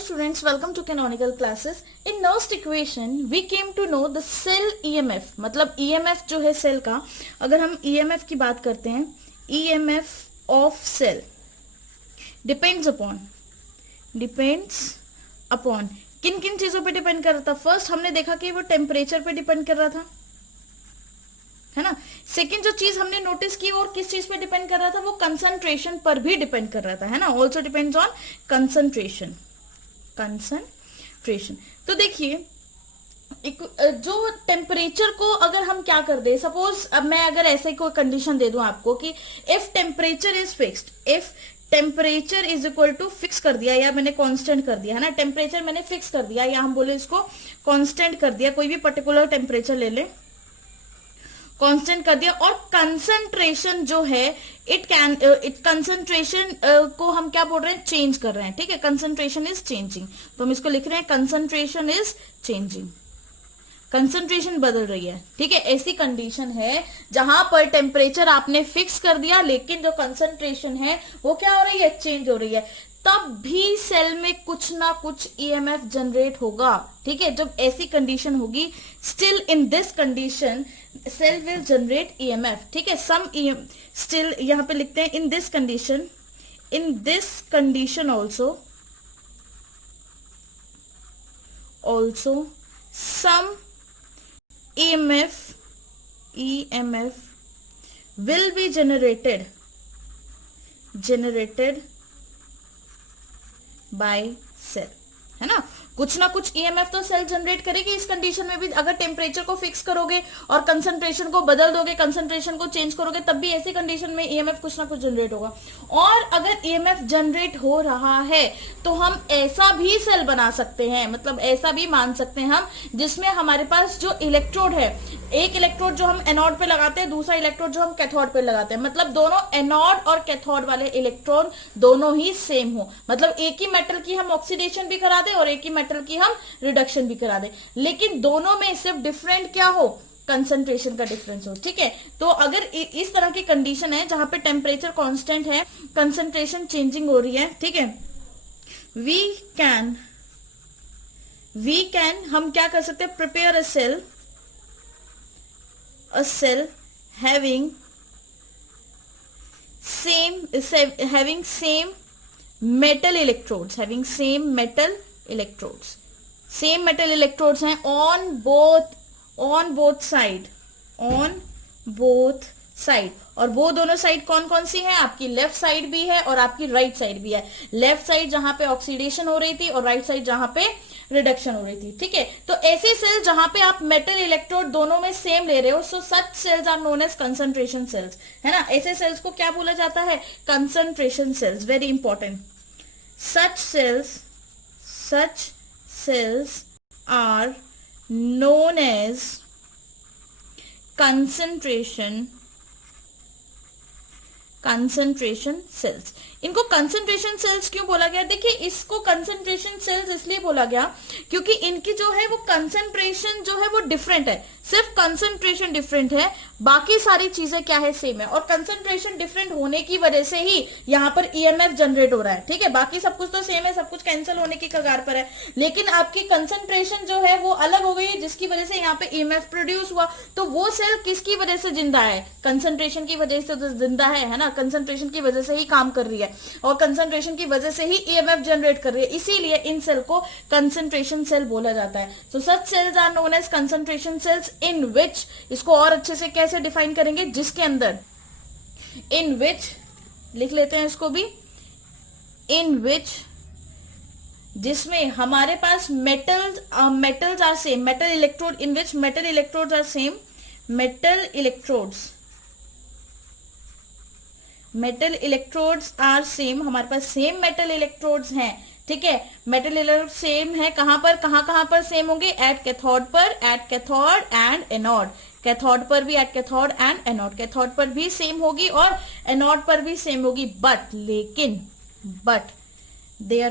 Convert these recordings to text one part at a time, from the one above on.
students, welcome to canonical classes. In next equation we came to know the cell EMF. मतलब EMF जो है cell का, अगर हम EMF की बात करते हैं, EMF of cell depends upon किन किन चीजों पे डिपेंड कर रहा था. फर्स्ट हमने देखा कि वो टेम्परेचर पे डिपेंड कर रहा था, है ना. सेकेंड जो चीज हमने नोटिस की और किस चीज पे डिपेंड कर रहा था, वो कंसंट्रेशन पर भी डिपेंड कर रहा था, है ना. Also depends on concentration. तो देखिए जो टेम्परेचर को अगर हम क्या कर दे, सपोज अब मैं अगर ऐसे कोई कंडीशन दे दूं आपको कि if temperature is fixed, if temperature is equal to fix कर दिया या मैंने कांस्टेंट कर दिया, है ना. टेम्परेचर मैंने फिक्स कर दिया या हम बोले इसको कांस्टेंट कर दिया, कोई भी पर्टिकुलर टेम्परेचर ले ले, कांस्टेंट कर दिया. और कंसंट्रेशन जो है इट कंसंट्रेशन को हम क्या बोल रहे हैं, चेंज कर रहे हैं. ठीक है, कंसंट्रेशन इज चेंजिंग, तो हम इसको लिख रहे हैं कंसंट्रेशन इज चेंजिंग. कंसंट्रेशन बदल रही है. ठीक है, ऐसी कंडीशन है जहां पर टेम्परेचर आपने फिक्स कर दिया लेकिन जो कंसंट्रेशन है वो क्या हो रही है, चेंज हो रही है. तब भी सेल में कुछ ना कुछ ईएमएफ जनरेट होगा. ठीक है, जब ऐसी कंडीशन होगी, still in this condition cell will generate EMF. ठीक है, सम स्टिल यहां पे लिखते हैं in this condition also some EMF will be generated by cell, है ना. कुछ ना कुछ ईएमएफ तो सेल जनरेट करेगी इस कंडीशन में भी. अगर टेम्परेचर को फिक्स करोगे और कंसंट्रेशन को बदल दोगे, कंसंट्रेशन को चेंज करोगे, तब भी ऐसी कंडीशन में ईएमएफ कुछ ना कुछ जनरेट होगा. और अगर ईएमएफ जनरेट हो रहा है तो हम ऐसा भी सेल बना सकते हैं, मतलब ऐसा भी मान सकते हैं हम, जिसमें हमारे पास जो इलेक्ट्रोड है, एक इलेक्ट्रोड जो हम एनोड पे लगाते हैं, दूसरा इलेक्ट्रोड जो हम कैथोड पे लगाते हैं, मतलब दोनों एनोड और कैथोड वाले इलेक्ट्रॉन दोनों ही सेम हो. मतलब एक ही मेटल की हम ऑक्सीडेशन भी करा दें और एक ही मेटल की हम रिडक्शन भी करा दें, लेकिन दोनों में सिर्फ डिफरेंट क्या हो, कंसंट्रेशन का डिफरेंस हो. ठीक है, तो अगर इस तरह की कंडीशन है जहां पे टेम्परेचर कांस्टेंट है, कंसंट्रेशन चेंजिंग हो रही है. ठीक है, वी कैन हम क्या कर सकते हैं, prepare a cell having same metal electrodes हैं on both side. और वो दोनों साइड कौन कौन सी है, आपकी लेफ्ट साइड भी है और आपकी राइट साइड भी है. लेफ्ट साइड जहां पे ऑक्सीडेशन हो रही थी और राइट साइड जहां पे रिडक्शन हो रही थी. ठीक है, तो ऐसे सेल जहां पे आप मेटल इलेक्ट्रोड दोनों में सेम ले रहे हो, so such cells are known as concentration cells, है ना. ऐसे सेल्स को क्या बोला जाता है, concentration cells. Very important. Such cells are known as concentration cells. इनको कंसंट्रेशन सेल्स क्यों बोला गया, देखिए इसको कंसंट्रेशन सेल्स इसलिए बोला गया क्योंकि इनकी जो है वो कंसंट्रेशन जो है वो डिफरेंट है. सिर्फ कंसंट्रेशन डिफरेंट है, बाकी सारी चीजें क्या है, सेम है. और कंसंट्रेशन डिफरेंट होने की वजह से ही यहां पर ईएमएफ जनरेट हो रहा है. ठीक है, बाकी सब कुछ तो सेम है, सब कुछ कैंसिल होने की कगार पर है, लेकिन आपकी कंसंट्रेशन जो है वो अलग हो गई, जिसकी वजह से यहाँ पे ईएमएफ प्रोड्यूस हुआ. तो वो सेल किसकी वजह से जिंदा है, कंसंट्रेशन की वजह से तो जिंदा है ना. कंसंट्रेशन की वजह से ही काम कर रही है और कंसंट्रेशन की वजह से ही ईएमएफ जनरेट कर रही है, इसीलिए इन सेल को कंसंट्रेशन सेल बोला जाता है. So such cells are known as concentration cells in which, इसको और अच्छे से कैसे डिफाइन करेंगे, जिसके अंदर, इन विच लिख लेते हैं इसको भी, इन विच जिसमें हमारे पास metals are same, metal electrode, in which metal electrodes are same, metal electrodes are same, हमारे पास सेम मेटल इलेक्ट्रोड्स हैं. ठीक है, मेटल इलेक्ट्रोड सेम है, कहां पर सेम होंगे, at cathode and anode. Cathode पर भी at cathode and anode, cathode पर भी सेम होगी और एनोड पर भी सेम होगी. बट देयर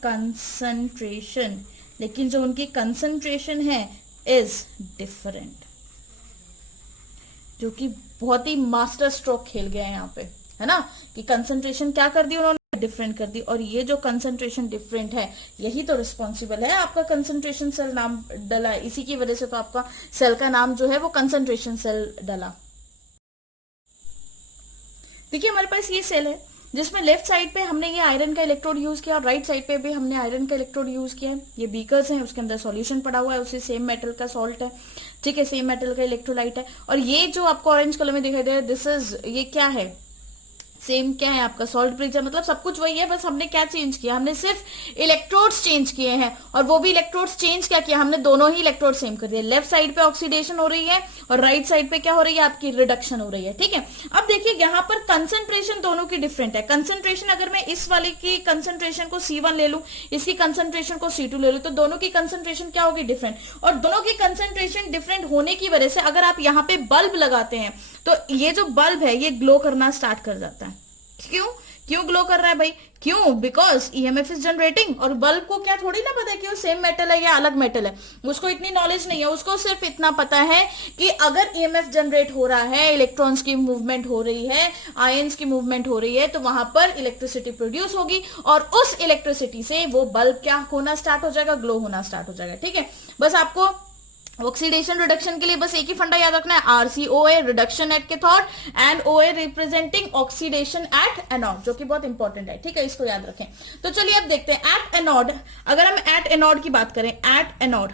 कंसंट्रेशन, लेकिन जो उनकी कंसंट्रेशन है इज डिफरेंट, जो कि बहुत ही मास्टर स्ट्रोक खेल गए हैं यहाँ पे, है ना, कि कंसंट्रेशन क्या कर दी उन्होंने, डिफरेंट कर दी, और ये जो कंसंट्रेशन डिफरेंट है यही तो रिस्पॉन्सिबल है आपका कंसंट्रेशन सेल नाम डला है, इसी की वजह से तो आपका सेल का नाम जो है वो कंसंट्रेशन सेल डला। देखिए हमारे पास ये सेल है जिसमें लेफ्ट साइड पे हमने ये आयरन का इलेक्ट्रोड यूज किया और राइट साइड पे भी हमने आयरन का इलेक्ट्रोड यूज किया है। ये बीकर्स हैं, उसके अंदर सॉल्यूशन पड़ा हुआ है, उसी सेम मेटल का सॉल्ट है, ठीक है, सेम मेटल का इलेक्ट्रोलाइट है। और ये जो आपको ऑरेंज कलर में दिखाई दे रहा है, दिस इज, ये क्या है, सेम क्या है आपका सॉल्ट ब्रिज है, मतलब सब कुछ वही है, बस हमने क्या चेंज किया, हमने सिर्फ इलेक्ट्रोड्स चेंज किए हैं। और वो भी इलेक्ट्रोड्स चेंज क्या किया, हमने दोनों ही इलेक्ट्रोड सेम कर दिए। लेफ्ट साइड पे ऑक्सीडेशन हो रही है और राइट साइड पे क्या हो रही है, आपकी रिडक्शन हो रही है, ठीक है। अब देखिए यहाँ पर कंसंट्रेशन दोनों की डिफरेंट है। कंसंट्रेशन अगर मैं इस वाले की कंसंट्रेशन को C1 ले लूं, इसकी कंसंट्रेशन को C2 ले लूं, तो दोनों की कंसंट्रेशन क्या होगी, डिफरेंट। और दोनों की कंसंट्रेशन डिफरेंट होने की वजह से अगर आप यहाँ पे बल्ब लगाते हैं तो ये जो बल्ब है ये ग्लो करना स्टार्ट कर जाता है। क्यों ग्लो कर रहा है भाई, क्यों, बिकॉज ईएमएफ इज जनरेटिंग। और बल्ब को क्या थोड़ी ना पता है कि वो सेम मेटल है या अलग मेटल है, उसको इतनी नॉलेज नहीं है, उसको सिर्फ इतना पता है कि अगर ईएमएफ जनरेट हो रहा है, इलेक्ट्रॉन्स की मूवमेंट हो रही है, आयंस की मूवमेंट हो रही है, तो वहां पर इलेक्ट्रिसिटी प्रोड्यूस होगी और उस इलेक्ट्रिसिटी से वो बल्ब क्या होना स्टार्ट हो जाएगा, ग्लो होना स्टार्ट हो जाएगा, ठीक है। बस आपको ऑक्सीडेशन रिडक्शन के लिए बस एक ही फंडा याद रखना है, RCOA reduction at cathode and OA representing oxidation at anode, जो कि बहुत इंपॉर्टेंट है, ठीक है, इसको याद रखें। तो चलिए अब देखते हैं एट एनोड। अगर हम एट एनोड की बात करें, एट एनोड,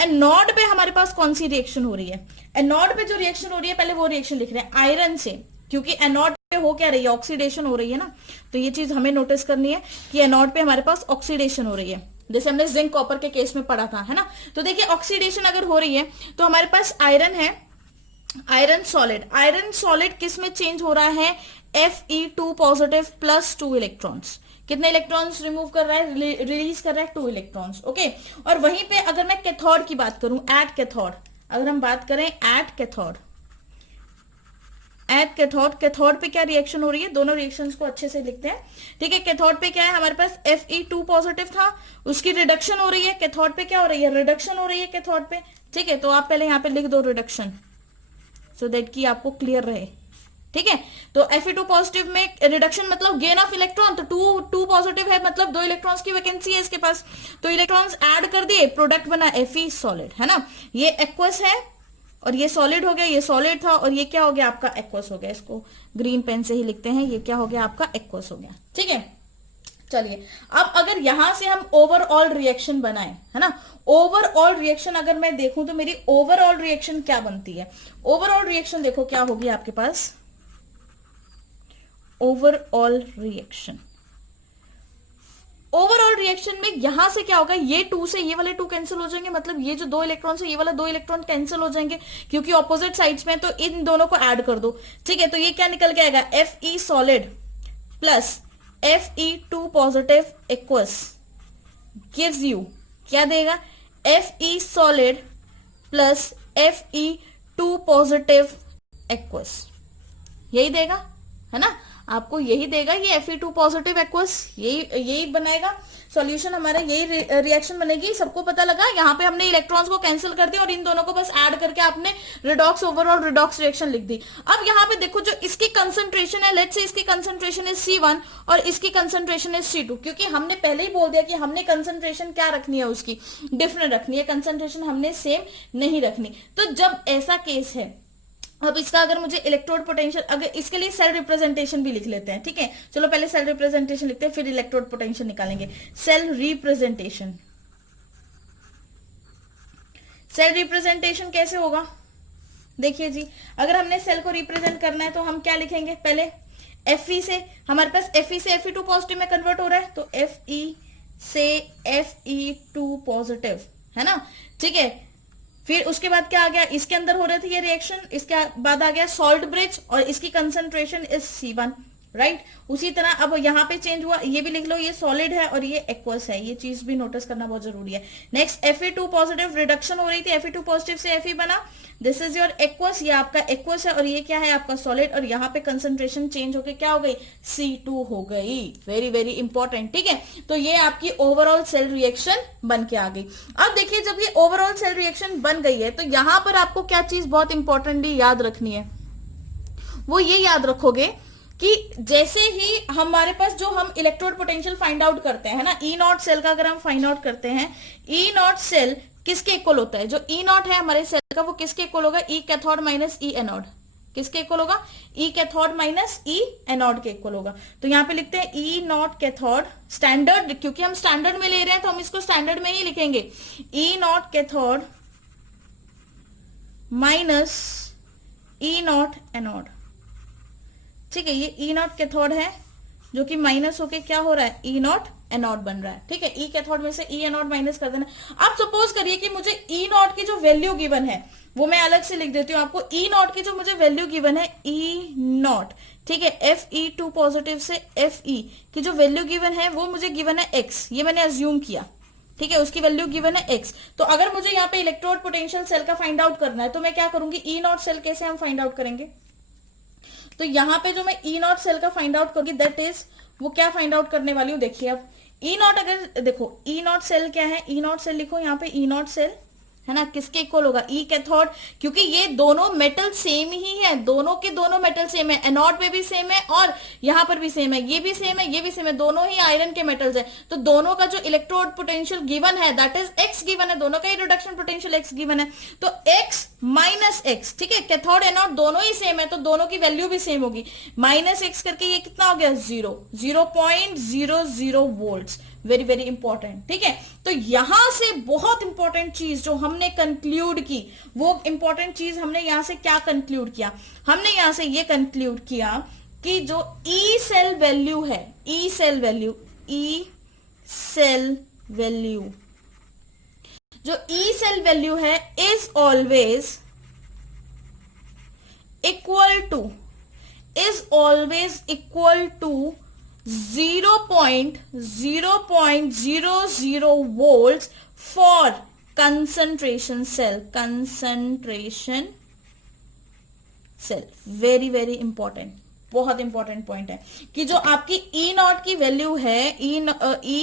एनोड पे हमारे पास कौन सी रिएक्शन हो रही है, एनोड पे जो रिएक्शन हो रही है पहले वो रिएक्शन लिख रहे हैं आयरन से, क्योंकि एनोड पे हो क्या रही है, ऑक्सीडेशन हो रही है ना। तो ये चीज हमें नोटिस करनी है कि एनोड पे हमारे पास ऑक्सीडेशन हो रही है, जैसे हमने जिंक कॉपर के केस में पढ़ा था, है ना। तो देखिए ऑक्सीडेशन अगर हो रही है तो हमारे पास आयरन है, आयरन सॉलिड, आयरन सॉलिड किस में चेंज हो रहा है, Fe2 पॉजिटिव प्लस 2 इलेक्ट्रॉन्स। कितने इलेक्ट्रॉन्स रिमूव कर रहा है, रिलीज कर रहा है, 2 इलेक्ट्रॉन्स, ओके। और वहीं पे अगर मैं कैथोड की बात करूं, एट कैथोड, अगर हम बात करें at cathode, at cathode, cathode पे क्या रिएक्शन हो रही है, दोनों रिएक्शंस को अच्छे से लिखते हैं, ठीक है। कैथोड पे क्या है, हमारे पास Fe2 पॉजिटिव था, उसकी रिडक्शन हो रही है, कैथोड पे क्या हो रही है, रिडक्शन हो रही है कैथोड पे, ठीक है। तो आप पहले यहाँ पे लिख दो रिडक्शन, सो दैट कि आपको क्लियर रहे, ठीक है। तो Fe2 पॉजिटिव में रिडक्शन मतलब गेन ऑफ इलेक्ट्रॉन, तो 2 पॉजिटिव है मतलब 2 इलेक्ट्रॉन्स की वैकेंसी है इसके पास, तो इलेक्ट्रॉन्स ऐड कर दिए, प्रोडक्ट बना Fe सॉलिड, है ना। ये एक्वस है और ये सॉलिड हो गया, ये सॉलिड था और ये क्या हो गया आपका एक्वस हो गया, इसको ग्रीन पेन से ही लिखते हैं, ये क्या हो गया आपका एक्वस हो गया, ठीक है। चलिए अब अगर यहां से हम ओवरऑल रिएक्शन बनाए, है ना, ओवरऑल रिएक्शन अगर मैं देखूं तो मेरी ओवरऑल रिएक्शन क्या बनती है, ओवरऑल रिएक्शन देखो क्या होगी आपके पास, ओवरऑल रिएक्शन, ओवरऑल रिएक्शन में यहां से क्या होगा, ये 2 से ये वाले 2 कैंसिल हो जाएंगे, मतलब ये जो 2 इलेक्ट्रॉन से ये वाला 2 इलेक्ट्रॉन कैंसिल हो जाएंगे क्योंकि ऑपोजिट साइड्स में, तो इन दोनों को ऐड कर दो, ठीक है। तो ये क्या निकल के आएगा, Fe solid plus Fe2 positive aqueous gives you, क्या देगा, Fe solid plus Fe2 positive aqueous, यही देगा, है ना, आपको यही देगा, ये Fe2 पॉजिटिव एक्वस, यही बनाएगा सॉल्यूशन हमारा, यही रिएक्शन बनेगी। सबको पता लगा, यहाँ पे हमने इलेक्ट्रॉन्स को कैंसिल कर दिया और इन दोनों को बस ऐड करके आपने रिडॉक्स, ओवरऑल रिडॉक्स रिएक्शन लिख दी। अब यहाँ पे देखो जो इसकी कंसंट्रेशन है, लेट्स से इसकी कंसंट्रेशन है C1 और इसकी कंसंट्रेशन है C2, क्योंकि हमने पहले ही बोल दिया कि हमने कंसंट्रेशन क्या रखनी है, उसकी डिफरेंट रखनी है, कंसंट्रेशन हमने सेम नहीं रखनी। तो जब ऐसा केस है, अब इसका अगर मुझे इलेक्ट्रोड पोटेंशियल, अगर इसके लिए सेल रिप्रेजेंटेशन भी लिख लेते हैं, ठीक है। चलो पहले सेल रिप्रेजेंटेशन लिखते हैं, फिर इलेक्ट्रोड पोटेंशियल निकालेंगे। सेल रिप्रेजेंटेशन, सेल रिप्रेजेंटेशन कैसे होगा, देखिए जी, अगर हमने सेल को रिप्रेजेंट करना है तो हम क्या लिखेंगे, पहले Fe से, हमारे पास Fe से Fe2 पॉजिटिव में कन्वर्ट हो रहा है, तो Fe से Fe2 पॉजिटिव, है ना, ठीक है। फिर उसके बाद क्या आ गया, इसके अंदर हो रही थी ये रिएक्शन, इसके बाद आ गया सॉल्ट ब्रिज और इसकी कंसंट्रेशन इज C1, राइट। उसी तरह अब यहाँ पे चेंज हुआ, ये भी लिख लो, ये सॉलिड है और ये एक्वस है, ये चीज भी नोटिस करना बहुत जरूरी है। नेक्स्ट Fe2 पॉजिटिव रिडक्शन हो रही थी, Fe2 पॉजिटिव से Fe बना, दिस इज योर एक्वस, ये आपका एक्वस है और ये क्या है आपका सॉलिड, और यहाँ पे कंसंट्रेशन चेंज होके क्या हो गई, C2 हो गई, वेरी वेरी इंपॉर्टेंट, ठीक है। तो ये आपकी ओवरऑल सेल रिएक्शन बन के आ गई। अब देखिए जब ये ओवरऑल सेल रिएक्शन बन गई है तो यहां पर आपको क्या चीज बहुत इंपॉर्टेंटली याद रखनी है, वो ये याद रखोगे कि जैसे ही हमारे पास जो हम इलेक्ट्रोड पोटेंशियल फाइंड आउट करते हैं ना, ई नॉट सेल का अगर हम फाइंड आउट करते हैं, ई नॉट सेल किसके इक्वल होता है, जो ई नॉट है हमारे सेल का वो किसके इक्वल होगा, ई कैथोड माइनस ई एनोड, किसके इक्वल होगा, ई कैथोड माइनस ई एनोड के इक्वल होगा। तो यहाँ पे लिखते हैं ई नॉट कैथोड, स्टैंडर्ड, क्योंकि हम स्टैंडर्ड में ले रहे हैं तो हम इसको स्टैंडर्ड में ही लिखेंगे, E naught cathode minus E naught anode. ठीक है, ये ई नॉट कैथोड है जो कि माइनस होके क्या हो रहा है, ई नॉट एनोड बन रहा है। ठीक है, ई कैथोड में से ई एनोड माइनस कर देना। आप सपोज करिए कि मुझे ई नॉट की जो वैल्यू गिवन है वो मैं अलग से लिख देती हूँ आपको। ई नॉट की जो मुझे वैल्यू गिवन है, ई नॉट, ठीक है, एफ ई टू पॉजिटिव से एफ ई की जो वैल्यू गिवन है वो मुझे गिवन है एक्स, ये मैंने अज्यूम किया। ठीक है, उसकी वैल्यू गिवन है एक्स। तो अगर मुझे यहाँ पे इलेक्ट्रोड पोटेंशियल सेल का फाइंड आउट करना है तो मैं क्या करूंगी, ई नॉट सेल कैसे हम फाइंड आउट करेंगे, तो यहाँ पे जो मैं ई नॉट सेल का फाइंड आउट करूंगी दैट इज, वो क्या फाइंड आउट करने वाली हूँ, देखिए अब ई नॉट, अगर देखो ई नॉट सेल क्या है, ई नॉट सेल लिखो यहाँ पे, ई नॉट सेल है ना, किसके इक्वल होगा, ई कैथोड, क्योंकि ये दोनों मेटल सेम ही है, दोनों के दोनों मेटल सेम है, एनोड पे भी सेम है और यहाँ पर भी सेम है, ये भी सेम है, ये भी सेम है, दोनों ही आयरन के मेटल्स है। तो दोनों का जो इलेक्ट्रोड पोटेंशियल गिवन है दैट इज एक्स गिवन है, दोनों का ही रिडक्शन पोटेंशियल एक्स गिवन है, तो एक्स माइनस एक्स, ठीक है, कैथोड एनोड दोनों ही सेम है तो दोनों की वैल्यू भी सेम होगी, माइनस एक्स करके ये कितना हो गया, 0.00 वोल्ट्स, वेरी वेरी इंपॉर्टेंट। ठीक है, तो यहां से बहुत इंपॉर्टेंट चीज जो हमने कंक्लूड की, वो इंपॉर्टेंट चीज हमने यहां से क्या कंक्लूड किया, हमने यहां से ये कंक्लूड किया कि जो ई सेल वैल्यू है, E cell value, E cell value, जो ई सेल वैल्यू है is always equal to, is always equal to 0.00 volts for concentration cell, concentration cell, very very important, बहुत इंपॉर्टेंट पॉइंट है कि जो आपकी ई not की value है, ई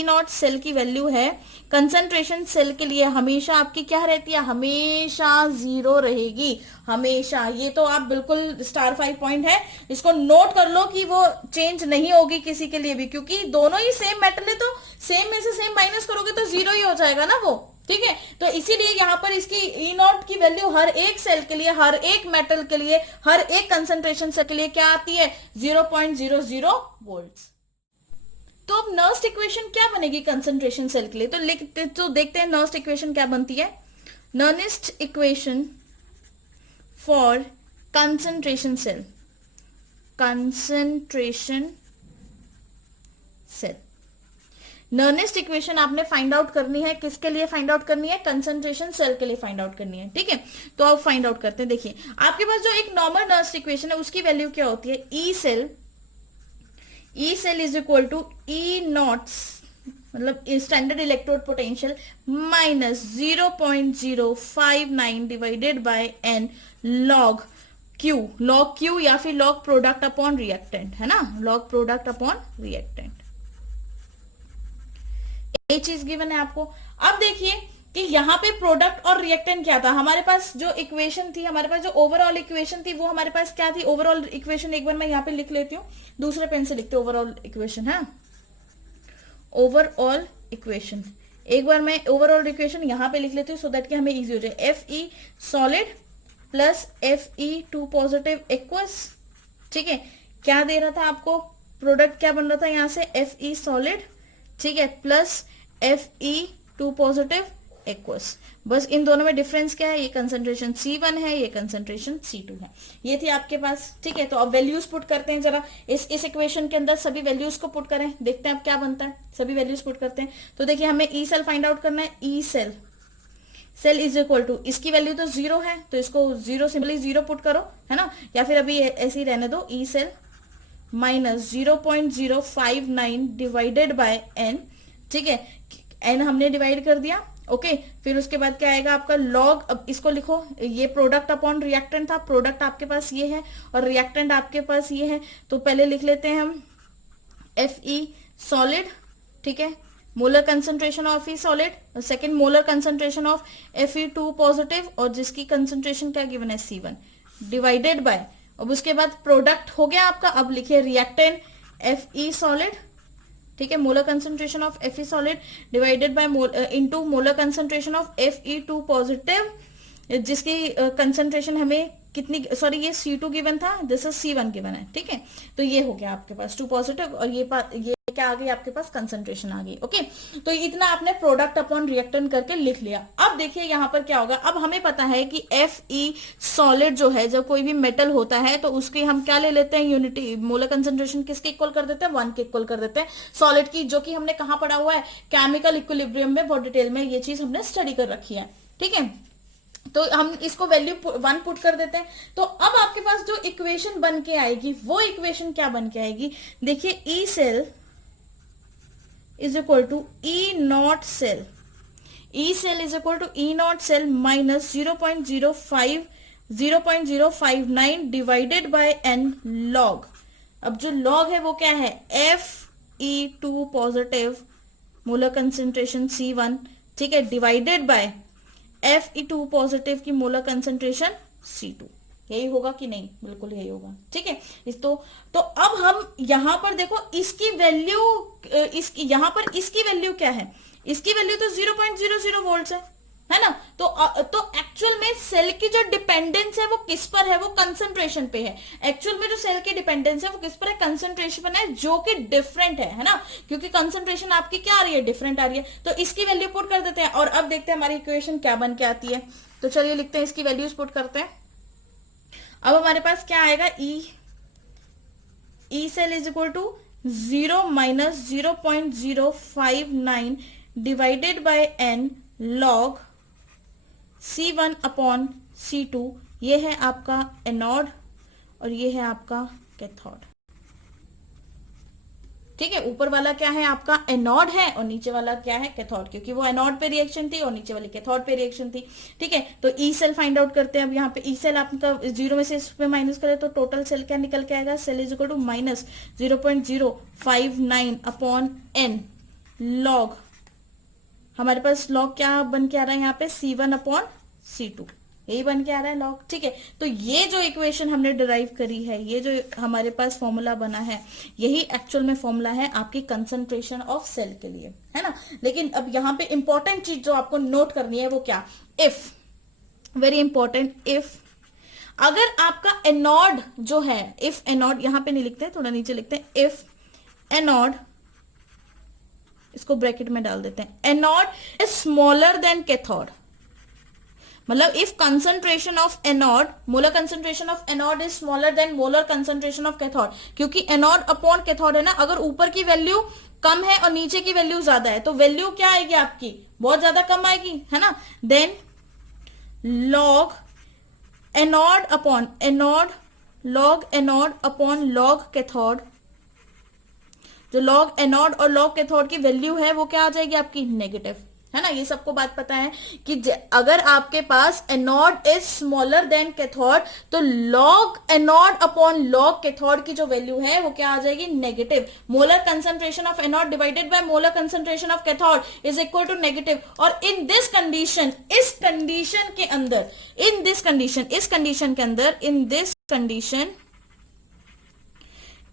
नॉट सेल की वैल्यू है कंसंट्रेशन सेल के लिए हमेशा आपकी क्या रहती है, हमेशा 0 रहेगी, हमेशा। ये तो आप बिल्कुल स्टार 5 पॉइंट है, इसको नोट कर लो कि वो चेंज नहीं होगी किसी के लिए भी, क्योंकि दोनों ही सेम मेटल है तो सेम में से सेम माइनस करोगे तो 0 ही हो जाएगा ना वो। ठीक है, तो इसीलिए यहां पर इसकी ई नॉट की वैल्यू हर एक सेल के लिए, हर एक मेटल के लिए, हर एक कंसंट्रेशन सेल के लिए क्या आती है, 0.00 वोल्ट्स। तो अब नर्स्ट इक्वेशन क्या बनेगी कंसंट्रेशन सेल के लिए, तो देखते हैं नर्स्ट इक्वेशन क्या बनती है। Nernst equation for concentration cell, concentration cell, Nernst equation आपने फाइंड आउट करनी है, किसके लिए फाइंड आउट करनी है, कंसंट्रेशन सेल के लिए फाइंड आउट करनी है। ठीक है, तो आप फाइंड आउट करते हैं। देखिए आपके पास जो एक नॉर्मल नर्नेस्ट इक्वेशन है उसकी वैल्यू क्या होती है, E cell, E cell is equal to E naught, मतलब standard electrode potential minus 0.059 divided by N log Q, log Q या फिर लॉग प्रोडक्ट अपॉन रिएक्टेंट, है ना, लॉग प्रोडक्ट अपॉन रिएक्टेंट, ये चीज गिवन है आपको। अब देखिए कि यहाँ पे प्रोडक्ट और रिएक्टेंट क्या था, हमारे पास जो इक्वेशन थी, हमारे पास जो ओवरऑल इक्वेशन थी वो हमारे पास क्या थी, ओवरऑल इक्वेशन एक बार मैं यहाँ पे लिख लेती हूँ, दूसरे पेन से लिखते ओवरऑल इक्वेशन है, ओवरऑल इक्वेशन एक बार मैं ओवरऑल इक्वेशन यहाँ पे लिख लेती हूँ सो दैट कि हमें इजी हो जाए। F E solid plus F E two positive aqueous, ठीक है, क्या दे रहा था आपको, प्रोडक्ट क्या बन रहा था यहाँ से, एफ ई सॉलिड, ठीक है, plus F E two positive aqueous, बस इन दोनों में डिफरेंस क्या है, ये कंसंट्रेशन C1 है, ये कंसंट्रेशन C2 है, ये थी आपके पास। ठीक है, तो अब वैल्यूज पुट करते हैं जरा, इस इक्वेशन के अंदर सभी वैल्यूज को पुट करें, देखते हैं अब क्या बनता है, सभी वैल्यूज पुट करते हैं। तो देखिए हमें ई सेल फाइंड आउट करना है, E cell, cell is equal to, इसकी वैल्यू तो 0 है तो इसको 0 सिंपली 0 पुट करो, है ना, या फिर अभी ऐसे ही रहने दो, E cell minus 0.059 divided by N, ठीक है, एन हमने डिवाइड कर दिया, ओके, फिर उसके बाद क्या आएगा आपका लॉग, अब इसको लिखो, ये प्रोडक्ट अपॉन रिएक्टेंट था, प्रोडक्ट आपके पास ये है और रिएक्टेंट आपके पास ये है, तो पहले लिख लेते हैं हम एफ ई सॉलिड, ठीक है, molar concentration of E solid, second molar concentration of Fe2 positive और जिसकी कंसंट्रेशन क्या गिवन है C1 डिवाइडेड बाय, अब उसके बाद प्रोडक्ट हो गया आपका। अब लिखिए रिएक्टेंट Fe सॉलिड, ठीक है, molar concentration of Fe solid divided by into molar concentration of Fe2 positive, जिसकी कंसेंट्रेशन हमें कितनी, सॉरी ये C2 गिवन था, दिस इज C1 गिवन है, ठीक है। तो ये हो गया आपके पास 2 पॉजिटिव और ये क्या आ गई आपके पास, कंसेंट्रेशन आ गई। ओके, तो इतना आपने प्रोडक्ट अपॉन रिएक्टेंट करके लिख लिया। अब देखिए यहाँ पर क्या होगा, अब हमें पता है कि Fe सॉलिड जो है, जब कोई भी मेटल होता है तो उसकी हम क्या ले लेते हैं, यूनिटी मोलर कंसेंट्रेशन किसके इक्वल कर देते हैं, 1 के इक्वल कर देते हैं सॉलिड की, जो कि हमने कहाँ पढ़ा हुआ है, केमिकल इक्विलिब्रियम में, बहुत डिटेल में ये चीज हमने स्टडी कर रखी है, ठीक है। तो हम इसको वैल्यू 1 पुट कर देते हैं। तो अब आपके पास जो इक्वेशन बन के आएगी, वो इक्वेशन क्या बन के आएगी, देखिए E cell is equal to E naught cell, E cell is equal to E naught cell minus 0.059 divided by N log. अब जो लॉग है वो क्या है, Fe2 positive molar concentration C1, ठीक है, डिवाइडेड बाय Fe2 पॉजिटिव की molar concentration C2। यही होगा कि नहीं, बिल्कुल यही होगा, ठीक है। तो अब हम यहां पर देखो इसकी वैल्यू, यहां पर इसकी वैल्यू क्या है, इसकी वैल्यू तो 0.00 वोल्ट है ना। तो एक्चुअल में सेल की जो डिपेंडेंस है वो किस पर है, वो कंसंट्रेशन पे है। एक्चुअल में जो सेल की डिपेंडेंस है वो किस पर है, कंसंट्रेशन पर है, जो कि डिफरेंट है ना, क्योंकि कंसंट्रेशन आपकी क्या आ रही है, डिफरेंट आ रही है। तो इसकी वैल्यू पुट कर देते हैं और अब देखते हैं हमारी इक्वेशन क्या बन के आती है। तो चलिए लिखते हैं, इसकी वैल्यूज पुट करते हैं। अब हमारे पास क्या आएगा, E cell is equal to 0 minus 0.059 divided by N log C1 upon C2। ये है आपका एनोड और ये है आपका कैथोड, ठीक है। ऊपर वाला क्या है आपका एनोड है और नीचे वाला क्या है, कैथोड, क्योंकि वो एनोड पे रिएक्शन थी और नीचे वाली कैथोड पे रिएक्शन थी, ठीक है। तो ई सेल फाइंड आउट करते हैं। अब यहाँ पे ई सेल आपका 0 में से इस पे माइनस करें तो टोटल सेल क्या निकल के आएगा, cell is equal to minus 0.059 upon N log, हमारे पास लॉग क्या बन के आ रहा है यहाँ पे, C1 अपॉन C2, यही बन के आ रहा है लॉग, ठीक है। तो ये जो इक्वेशन हमने डिराइव करी है, ये जो हमारे पास फॉर्मूला बना है, यही एक्चुअल में फॉर्मूला है आपकी कंसंट्रेशन ऑफ सेल के लिए, है ना। लेकिन अब यहाँ पे इंपॉर्टेंट चीज जो आपको नोट करनी है वो क्या, इफ, वेरी इंपॉर्टेंट, इफ अगर आपका एनोड जो है, इफ एनोड, यहां पे नहीं लिखते हैं, थोड़ा नीचे लिखते हैं, इफ एनोड, इसको ब्रैकेट में डाल देते हैं, anode is smaller than cathode, मतलब if concentration of anode, molar concentration of anode is smaller than molar concentration of cathode, क्योंकि एनोड अपॉन कैथोड है ना, अगर ऊपर की वैल्यू कम है और नीचे की वैल्यू ज्यादा है तो वैल्यू क्या आएगी आपकी, बहुत ज्यादा कम आएगी, है ना। Then log anode upon anode, log anode upon log cathode, जो लॉग एनोड और लॉग कैथोड की वैल्यू है वो क्या आ जाएगी आपकी, नेगेटिव, है ना। ये सबको बात पता है कि अगर आपके पास anode is smaller than cathode तो log anode upon log cathode की जो वैल्यू है वो क्या आ जाएगी, negative. Molar concentration of anode divided by molar concentration of cathode is equal to negative. और इन दिस कंडीशन, इस कंडीशन के अंदर, इन दिस कंडीशन, इस कंडीशन के अंदर, इन दिस कंडीशन,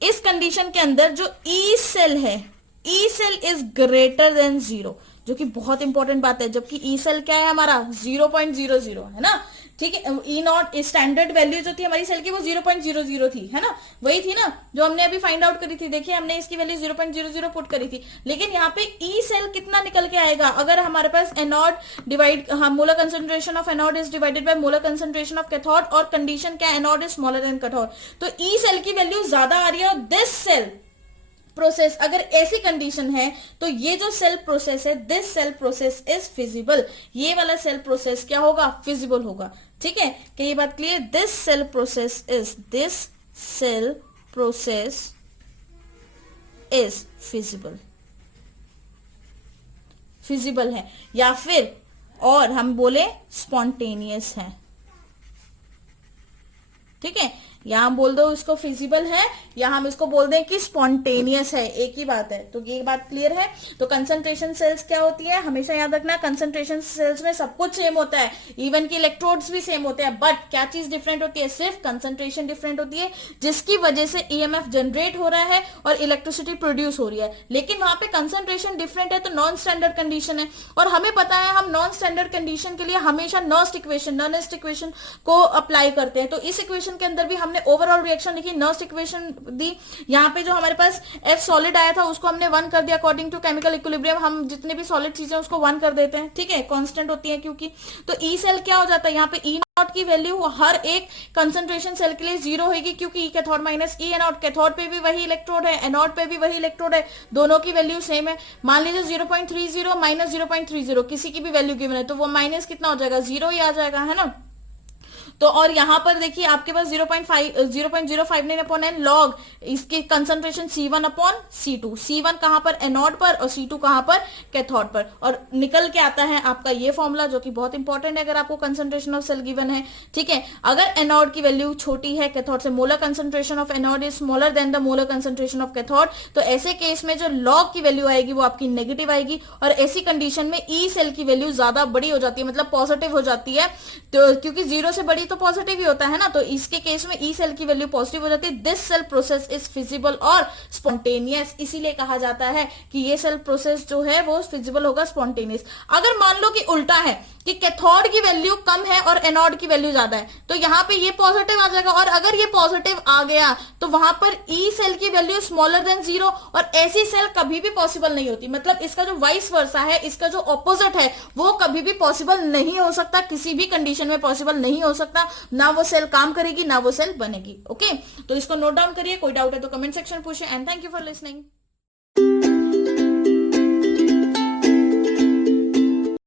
इस कंडीशन के अंदर जो ई सेल है, E cell is greater then 0, जो कि बहुत इंपॉर्टेंट बात है, जबकि ई सेल क्या है हमारा 0.00 है ना, ठीक है। ई नॉट स्टैंडर्ड वैल्यू जो थी हमारी सेल की वो 0.00 थी, है ना, वही थी ना जो हमने अभी फाइंड आउट करी थी। देखिए हमने इसकी वैल्यू 0.00 पुट करी थी, लेकिन यहाँ पे ई सेल कितना निकल के आएगा, अगर हमारे पास anode divide, molar concentration of anode is divided by molar concentration of cathode, और कंडीशन क्या, anode is smaller than cathode, तो ई सेल की वैल्यू ज्यादा आ रही है। और दिस सेल प्रोसेस, अगर ऐसी कंडीशन है तो ये जो सेल प्रोसेस है, this cell process is feasible, ये वाला सेल प्रोसेस क्या होगा, फिजिबल होगा, ठीक है। क्या ये बात clear, this cell process is feasible, feasible है, या फिर और हम बोले स्पॉन्टेनियस है, ठीक है, या हम बोल दो इसको फिजिबल है, या हम इसको बोल दें कि स्पॉन्टेनियस है, एक ही बात है। तो ये बात क्लियर है। तो कंसंट्रेशन सेल्स क्या होती है, हमेशा याद रखना, कंसंट्रेशन सेल्स में सब कुछ सेम होता है, इवन की इलेक्ट्रोड्स भी सेम होते हैं, बट क्या चीज डिफरेंट होती है, सिर्फ कंसंट्रेशन डिफरेंट होती है, जिसकी वजह से ईएमएफ जनरेट हो रहा है और इलेक्ट्रिसिटी प्रोड्यूस हो रही है। लेकिन वहां पे कंसंट्रेशन डिफरेंट है, तो नॉन स्टैंडर्ड कंडीशन है, और हमें पता है हम नॉन स्टैंडर्ड कंडीशन के लिए हमेशा नर्स्ट इक्वेशन को अप्लाई करते हैं। तो इस इक्वेशन के अंदर भी हमने ओवरऑल रिएक्शन लिखी, नर्स्ट इक्वेशन दी। यहाँ पे जो हमारे पास F सॉलिड आया था उसको हमने 1 कर दिया अकॉर्डिंग टू केमिकल इक्विलिब्रियम। हम जितने भी सॉलिड चीजें उसको 1 कर देते हैं, ठीक है, कांस्टेंट होती है क्योंकि। तो ई सेल क्या हो जाता है, यहाँ पे ई नॉट की वैल्यू हर एक कंसंट्रेशन सेल के लिए 0 होगी, क्योंकि ई कैथोड माइनस ई एनोड, कैथोड पे भी वही इलेक्ट्रोड है, एनोड पे भी वही इलेक्ट्रोड है, दोनों की वैल्यू सेम है। मान लीजिए 0.30 माइनस 0.30 किसी की भी वैल्यू गिवन है, तो वो माइनस कितना हो जाएगा, 0 ही आ जाएगा, है ना। तो और यहां पर देखिए आपके पास 0.059 अपॉन एन लॉग इसकी concentration C1 upon C2, C1 कहां पर, एनोड पर, और C2 कहां पर, कैथोड पर, और निकल के आता है आपका ये फॉर्मूला, जो कि बहुत इंपॉर्टेंट है अगर आपको कंसंट्रेशन ऑफ सेल गिवन है, ठीक है। अगर एनोड की वैल्यू छोटी है कैथोड से, molar concentration of anode is smaller then the molar concentration of cathode, तो ऐसे केस में जो लॉग की वैल्यू आएगी वो आपकी नेगेटिव आएगी, और ऐसी कंडीशन में ई सेल की वैल्यू ज्यादा बड़ी हो जाती है, मतलब पॉजिटिव हो जाती है, तो क्योंकि 0 से बड़ी तो पॉजिटिव ही होता है ना, तो इसके केस में ई सेल की वैल्यू पॉजिटिव हो जाती है। This cell process is feasible और स्पॉन्टेनियस, इसीलिए कहा जाता है कि ये सेल प्रोसेस जो है वो फिजिबल होगा, स्पॉन्टेनियस। अगर मान लो कि उल्टा है कि कैथोड की वैल्यू कम है और एनोड की वैल्यू ज्यादा है, तो यहां पे ये पॉजिटिव आ जाएगा, और अगर ये पॉजिटिव आ गया तो वहां पर ई सेल की वैल्यू स्मॉलर देन 0, और ऐसी सेल कभी भी पॉसिबल नहीं होती। मतलब इसका जो वाइस वर्सा है, इसका जो ऑपोजिट है, वो कभी भी पॉसिबल नहीं हो सकता, किसी भी कंडीशन में पॉसिबल नहीं हो सकता, ना वो सेल काम करेगी ना वो सेल बनेगी। ओके, तो इसको नोट डाउन करिए, कोई डाउट है तो कमेंट सेक्शन पूछिए, and thank you for listening.